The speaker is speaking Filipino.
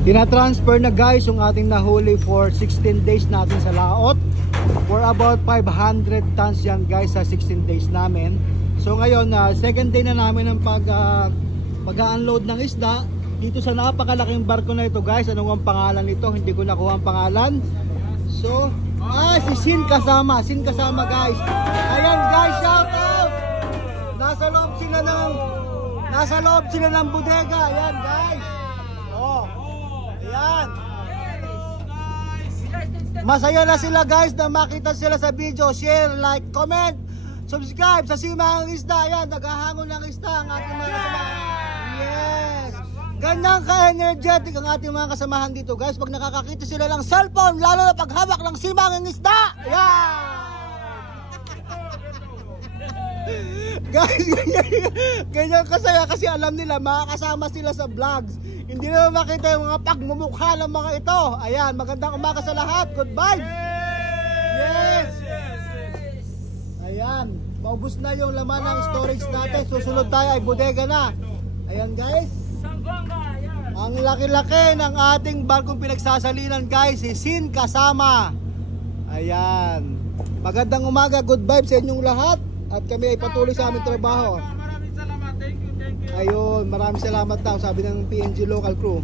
Tina-transfer na guys yung ating nahuli for 16 days natin sa laot. For about 500 tons yan guys sa 16 days namin. So ngayon, second day na namin ng pag-unload ng isda dito sa napakalaking barko na ito guys. Ano ang pangalan nito? Hindi ko nakuha ang pangalan. So, si Sin kasama. Sin kasama guys. Ayan guys, shout out! Nasa loob sila ng bodega. Ayan guys. Oh. Ayan. Masaya na sila guys na makita sila sa video. Share, like, comment, subscribe sa Simangang Isda. Ayan, naghahangon ng isda ang ating mga kasamahan. Yes. Ganyan ka-energetic ang ating mga kasamahan dito guys. Pag nakakakita sila ng cellphone, lalo na paghawak ng Simangang Isda. Ayan. Guys, ganyan kasaya kasi alam nila makakasama sila sa vlogs. Hindi na makita yung mga pagmumukha ng mga ito. Ayan, magandang umaga sa lahat. Good vibes. Yes. Ayan, maubos na yung laman ng storage natin. Susunod tayo ay bodega na. Ayan guys. Ang laki-laki ng ating barkong pinagsasalinan guys, si Sin kasama. Ayan. Magandang umaga, good vibes sa inyong lahat. At kami ay patuloy sa aming trabaho. Maraming salamat. Thank you. Ayun, maraming salamat daw, sabi ng PNG local crew.